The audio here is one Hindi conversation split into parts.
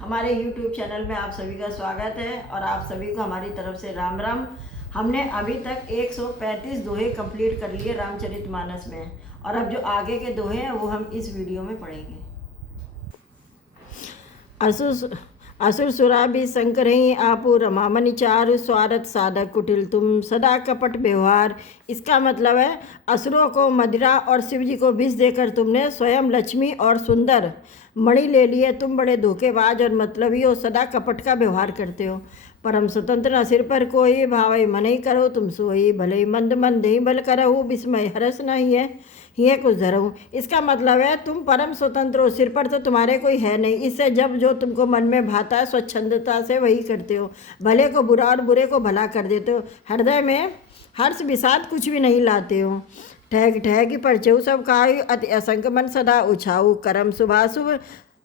हमारे YouTube चैनल में आप सभी का स्वागत है और आप सभी को हमारी तरफ से राम राम। हमने अभी तक 135 दोहे कंप्लीट कर लिए रामचरितमानस में, और अब जो आगे के दोहे हैं वो हम इस वीडियो में पढ़ेंगे। असुर सुरा भी शंकर ही आपू रमामणि चारु स्वार्थ साधक कुटिल तुम सदा कपट व्यवहार। इसका मतलब है असुरों को मदिरा और शिव जी को विष देकर तुमने स्वयं लक्ष्मी और सुंदर मणि ले लिए। तुम बड़े धोखेबाज और मतलबी हो, सदा कपट का व्यवहार करते हो। परम स्वतंत्र न सिर पर कोई भावई मन ही करो तुम सोई भले मंद मंद ही बल करहु विस्मय हरस नहीं है ये कुछ धरहूँ। इसका मतलब है तुम परम स्वतंत्र हो, सिर पर तो तुम्हारे कोई है नहीं, इससे जब जो तुमको मन में भाता है स्वच्छंदता से वही करते हो। भले को बुरा और बुरे को भला कर देते हो, हृदय में हर्ष विषाद कुछ भी नहीं लाते हो। ठहग ठहगी परचऊ सब खायु अति असंग मन सदा उछाऊ करम शुभाशुभ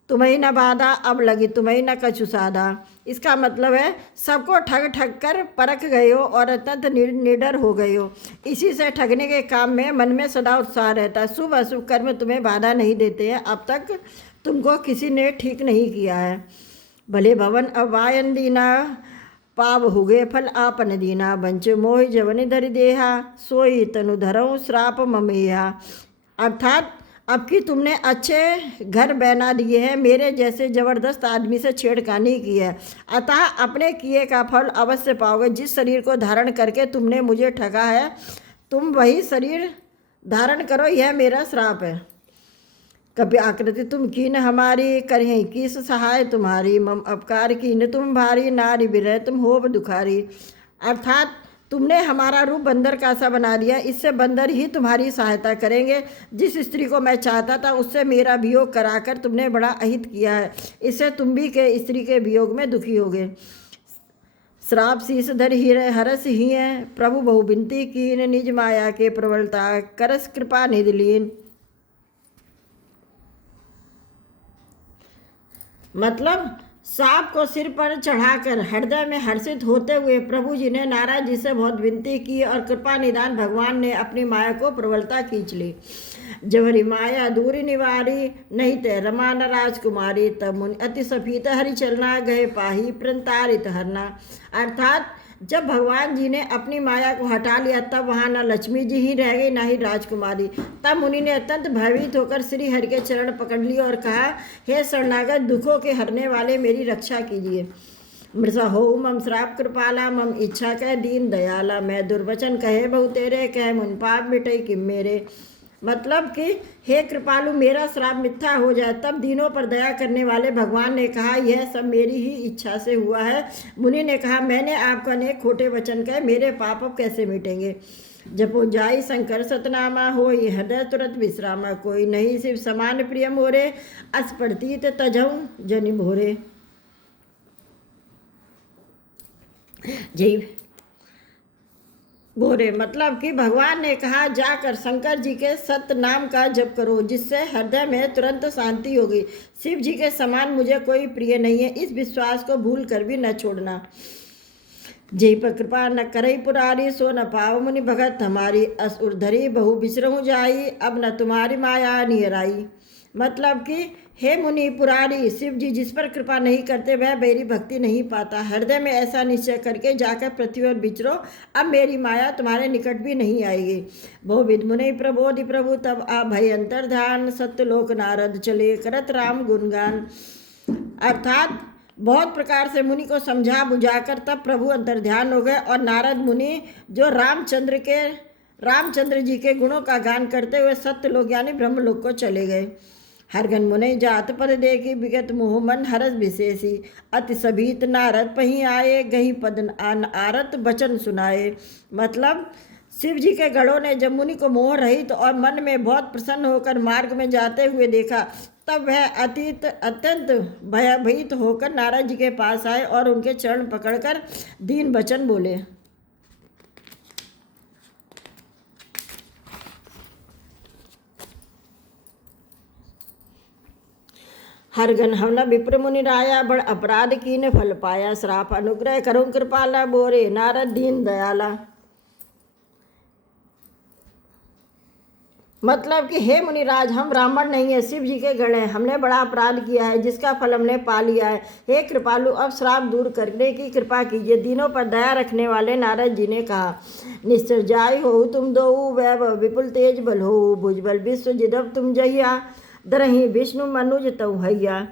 तुम्हें न बाधा अब लगी तुम्हें न कछु साधा। इसका मतलब है सबको ठग ठग कर परख गए हो और अत्यंत निडर हो गए हो। इसी से ठगने के काम में मन में सदा उत्साह रहता है। शुभ अशुभ कर्म तुम्हें बाधा नहीं देते हैं, अब तक तुमको किसी ने ठीक नहीं किया है। भले भवन अवायन दीना पाव हुगे फल आपन दीना बंच मोहि जवनि धरि देहा सोई तनु धरऊँ श्राप ममेहा। अर्थात अब कि तुमने अच्छे घर बना दिए हैं, मेरे जैसे ज़बरदस्त आदमी से छेड़खानी की है, अतः अपने किए का फल अवश्य पाओगे। जिस शरीर को धारण करके तुमने मुझे ठगा है, तुम वही शरीर धारण करो, यह मेरा श्राप है। कभी आकृति तुम कीन हमारी करें किस सहाय तुम्हारी मम अपकार कीन तुम भारी नारी विरह तुम होब दुखारी। अर्थात तुमने हमारा रूप बंदर का सा बना दिया, इससे बंदर ही तुम्हारी सहायता करेंगे। जिस स्त्री को मैं चाहता था उससे मेरा वियोग कराकर तुमने बड़ा अहित किया है, इससे तुम भी के स्त्री के वियोग में दुखी होगे। श्राप शीस धर ही हरस ही है प्रभु बहु बिनती कीन निज माया के प्रबलता करस कृपा निधि लीन। मतलब सांप को सिर पर चढ़ाकर हृदय में हर्षित होते हुए प्रभु जी ने नारद जी से बहुत विनती की और कृपा निदान भगवान ने अपनी माया को प्रबलता खींच ली। जवरी माया दूरी निवारी नहीं ते रमा न राजकुमारी तब मुनि अति सफीत हरि चलना गए पाही प्रंतारित हरना। अर्थात जब भगवान जी ने अपनी माया को हटा लिया तब वहाँ न लक्ष्मी जी ही रह गई, न ही राजकुमारी। तब मुनि ने अत्यंत भयभीत होकर श्री हरि के चरण पकड़ लिए और कहा, हे शरणागत दुखों के हरने वाले मेरी रक्षा कीजिए। मृषा हो मम श्राप कृपाला मम इच्छा कह दीन दयाला मैं दुर्वचन कहे बहु तेरे कह मुन पाप मिटई किम मेरे। मतलब कि हे कृपालु मेरा श्राप मिथ्या हो जाए। तब दीनों पर दया करने वाले भगवान ने कहा, यह सब मेरी ही इच्छा से हुआ है। मुनि ने कहा, मैंने आपको अनेक खोटे वचन कहे, मेरे पाप अब कैसे मिटेंगे। जपो जाई शंकर सतनामा हो हृदय तुरंत विश्रामा कोई नहीं शिव समान प्रिय मोरे अस्पर्तीत तजऊ जनि भोरे। जय बोरे मतलब कि भगवान ने कहा, जाकर शंकर जी के सत्य नाम का जप करो जिससे हृदय में तुरंत शांति होगी। शिव जी के समान मुझे कोई प्रिय नहीं है, इस विश्वास को भूल कर भी न छोड़ना। जय पर कृपा न करई पुरारी सो न पाव मुनि भगत हमारी असुर धरी बहु बिसरहूँ जाई अब न तुम्हारी माया निहराई। मतलब कि हे मुनि पुरारी, शिव जी जिस पर कृपा नहीं करते वह मेरी भक्ति नहीं पाता। हृदय में ऐसा निश्चय करके जाकर पृथ्वी पर विचरो, अब मेरी माया तुम्हारे निकट भी नहीं आएगी। बहु विध मुनि प्रबोधि प्रभु तब आ भय अंतर ध्यान सत्यलोक नारद चले करत राम गुणगान। अर्थात बहुत प्रकार से मुनि को समझा बुझाकर तब प्रभु अंतर्ध्यान हो गए और नारद मुनि जो रामचंद्र जी के गुणों का गान करते हुए सत्यलोक यानी ब्रह्मलोक को चले गए। हरगन मुनि जात पद देखी विगत मोह मन हरस विशेषी अति सभीत नारद पही आए गही पद आरत वचन सुनाए। मतलब शिव जी के गढ़ों ने जब मुनि को मोह रहित और मन में बहुत प्रसन्न होकर मार्ग में जाते हुए देखा तब वह अत्यंत भयभीत होकर नारद जी के पास आए और उनके चरण पकड़कर दीन वचन बोले। हरगन हमला विप्र मुनि राया बड़ अपराध कीन फल पाया श्राप अनुग्रह करूं कृपाला बोरे नारद दीन दयाला। मतलब कि हे मुनिराज, हम ब्राह्मण नहीं है, शिव जी के गण हैं। हमने बड़ा अपराध किया है जिसका फल हमने पा लिया है। हे कृपालु, अब श्राप दूर करने की कृपा कीजिए। दीनों पर दया रखने वाले नारद जी ने कहा, निश्चर जाय हो तुम दो, वैभव विपुल तेज बल हो, भुजबल विश्व जिदब तुम जहिया, दरही विष्णु मनुज तऊ हैया।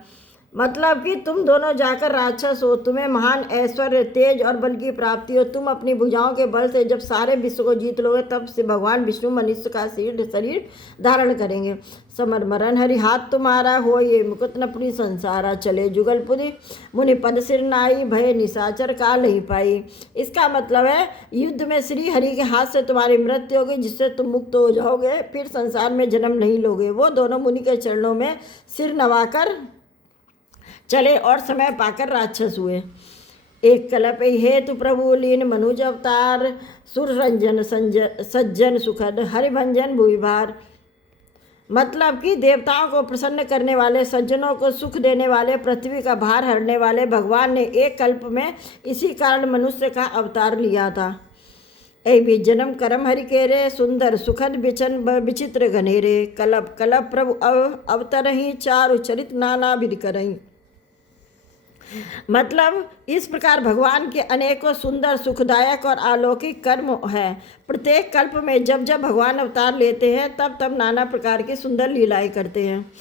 मतलब कि तुम दोनों जाकर राक्षस हो, तुम्हें महान ऐश्वर्य, तेज और बल की प्राप्ति हो। तुम अपनी भुजाओं के बल से जब सारे विश्व को जीत लोगे, तब से भगवान विष्णु मनुष्य का शरीर धारण करेंगे। समर मरण हरि हाथ तुम्हारा, हो ये मुकुट नपुनी संसारा, चले जुगल पुरी मुनि पद सिर नाई, भय निशाचर काल ही पाई। इसका मतलब है युद्ध में श्री हरि के हाथ से तुम्हारी मृत्यु होगी, जिससे तुम मुक्त हो जाओगे, फिर संसार में जन्म नहीं लोगे। वो दोनों मुनि के चरणों में सिर नवाकर चले और समय पाकर राक्षस हुए। एक कल्प हेतु प्रभु लीन मनुज अवतार, सुर रंजन सज्जन सुखद हरिभंजन भूभार। मतलब कि देवताओं को प्रसन्न करने वाले, सज्जनों को सुख देने वाले, पृथ्वी का भार हरने वाले भगवान ने एक कल्प में इसी कारण मनुष्य का अवतार लिया था। ऐ भी जन्म करम हरि केरे, सुंदर सुखद बिचन विचित्र घनेरे, कलप कलप प्रभु अवतरही, चारु चरित नाना विधि करही। मतलब इस प्रकार भगवान के अनेकों सुंदर, सुखदायक और अलौकिक कर्म है। प्रत्येक कल्प में जब जब भगवान अवतार लेते हैं, तब तब नाना प्रकार की सुंदर लीलाएं करते हैं।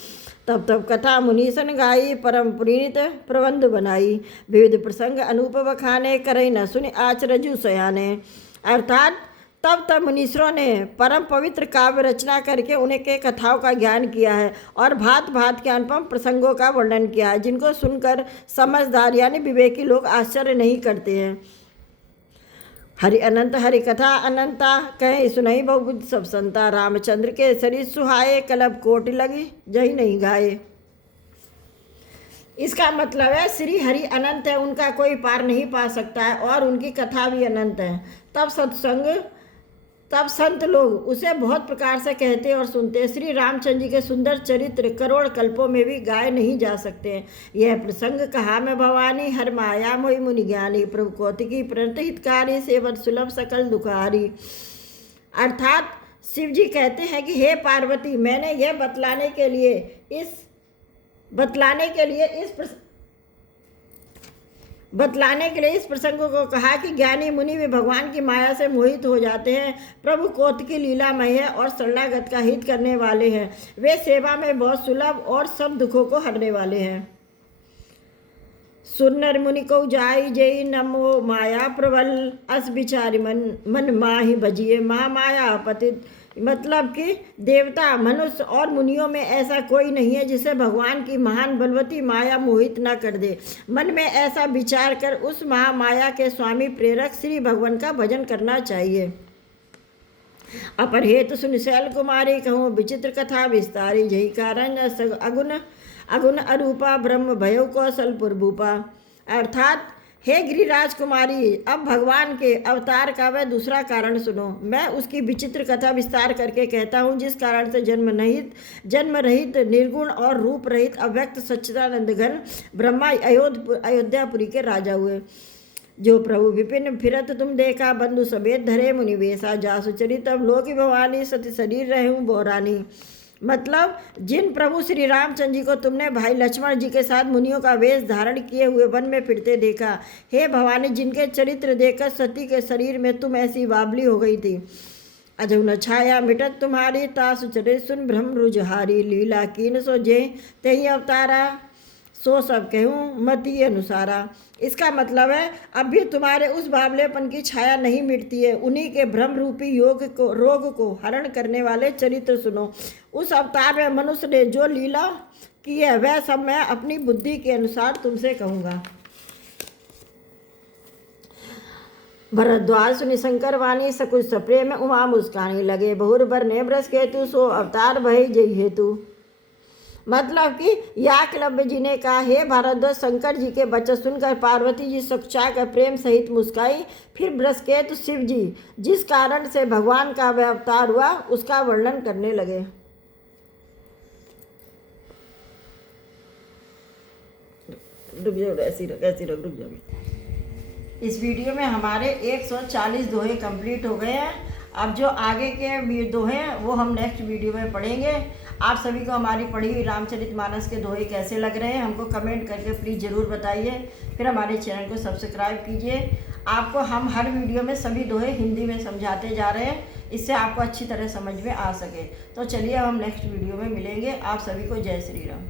तब तब कथा मुनीसन गाई, परम पुनीत प्रबंध बनाई, विविध प्रसंग अनूप बखाने, करई न सुनि आचरजु सयाने। अर्थात तब तब मुनीश्वरों ने परम पवित्र काव्य रचना करके उन्हें के कथाओं का ज्ञान किया है और भांत भांत के अनुपम प्रसंगों का वर्णन किया है, जिनको सुनकर समझदार यानी विवेकी लोग आश्चर्य नहीं करते हैं। हरि अनंत हरि कथा अनंता, कहे सुनई बहुबुद्धि सब संता, रामचंद्र के शरीर सुहाए, कलब कोटि लगी जही नहीं गाए। इसका मतलब है श्री हरि अनंत है, उनका कोई पार नहीं पा सकता है और उनकी कथा भी अनंत है। तब संत लोग उसे बहुत प्रकार से कहते और सुनते हैं। श्री रामचंद्र जी के सुंदर चरित्र करोड़ कल्पों में भी गाए नहीं जा सकते। यह प्रसंग कहा मैं भवानी, हर माया मोहि मुनि ज्ञानी, प्रभु कौतिकी प्रणत हितकारी, सेवत सुलभ सकल दुखारी। अर्थात शिव जी कहते हैं कि हे पार्वती, मैंने यह बतलाने के लिए इस प्रसंग को कहा कि ज्ञानी मुनि भी भगवान की माया से मोहित हो जाते हैं। प्रभु कौतिकी लीलामय है और शरणागत का हित करने वाले हैं। वे सेवा में बहुत सुलभ और सब दुखों को हरने वाले हैं। सुनर मुनि को जाई जय, नमो माया प्रबल, अस बिचारी मन माही भजिए, माया पतित। मतलब कि देवता, मनुष्य और मुनियों में ऐसा कोई नहीं है जिसे भगवान की महान बलवती माया मोहित न कर दे। मन में ऐसा विचार कर उस महामाया के स्वामी प्रेरक श्री भगवान का भजन करना चाहिए। अपर हेतु सुन शैल कुमारी, कहूँ विचित्र कथा विस्तारी, जही कारण अगुण अरूपा, ब्रह्म भयो कौशलपुर भूपा। अर्थात हे गिरिराज कुमारी, अब भगवान के अवतार का वह दूसरा कारण सुनो। मैं उसकी विचित्र कथा विस्तार करके कहता हूँ, जिस कारण से जन्म रहित निर्गुण और रूप रहित अव्यक्त सच्चिदानंद घन ब्रह्मा अयोध्यापुरी के राजा हुए। जो प्रभु विपिन फिरत तुम देखा, बंधु समेत धरे मुनि वेशा, जासु चरित अब लोकी भवानी, सती शरीर रहूं बोरानी। मतलब जिन प्रभु श्री रामचंद्र जी को तुमने भाई लक्ष्मण जी के साथ मुनियों का वेश धारण किए हुए वन में फिरते देखा, हे भवानी, जिनके चरित्र देखकर सती के शरीर में तुम ऐसी बाबली हो गई थी। अजब न छाया मिटत तुम्हारी, तासु चरे सुन भ्रम रुझहारी, लीला कीन सो जे तेहि अवतारा, सो सब कहूँ मति अनुसारा। इसका मतलब है अब भी तुम्हारे उस बावलेपन की छाया नहीं मिटती है। उन्हीं के भ्रम रूपी रोग को हरण करने वाले चरित्र सुनो। उस अवतार में मनुष्य ने जो लीला की है वह सब मैं अपनी बुद्धि के अनुसार तुमसे कहूँगा। भरद्वाज सुनि शंकर वाणी, सकुच सप्रेम उमा मुस्कानी, लगे बहुर बर ने ब्रस केतु, सो अवतार भय जय हेतु। मतलब कि याकलव्य जी ने कहा, हे भारद्वाज, शंकर जी के वचन सुनकर पार्वती जी सकुचा कर प्रेम सहित मुस्काई। फिर बृहस्पति शिव जी जिस कारण से भगवान का वह अवतार हुआ उसका वर्णन करने लगे। रुक जाओ। इस वीडियो में हमारे 140 दोहे कंप्लीट हो गए हैं। अब जो आगे के दोहे हैं वो हम नेक्स्ट वीडियो में पढ़ेंगे। आप सभी को हमारी पढ़ी हुई रामचरितमानस के दोहे कैसे लग रहे हैं हमको कमेंट करके प्लीज़ ज़रूर बताइए। फिर हमारे चैनल को सब्सक्राइब कीजिए। आपको हम हर वीडियो में सभी दोहे हिंदी में समझाते जा रहे हैं, इससे आपको अच्छी तरह समझ में आ सके। तो चलिए अब हम नेक्स्ट वीडियो में मिलेंगे। आप सभी को जय श्री राम।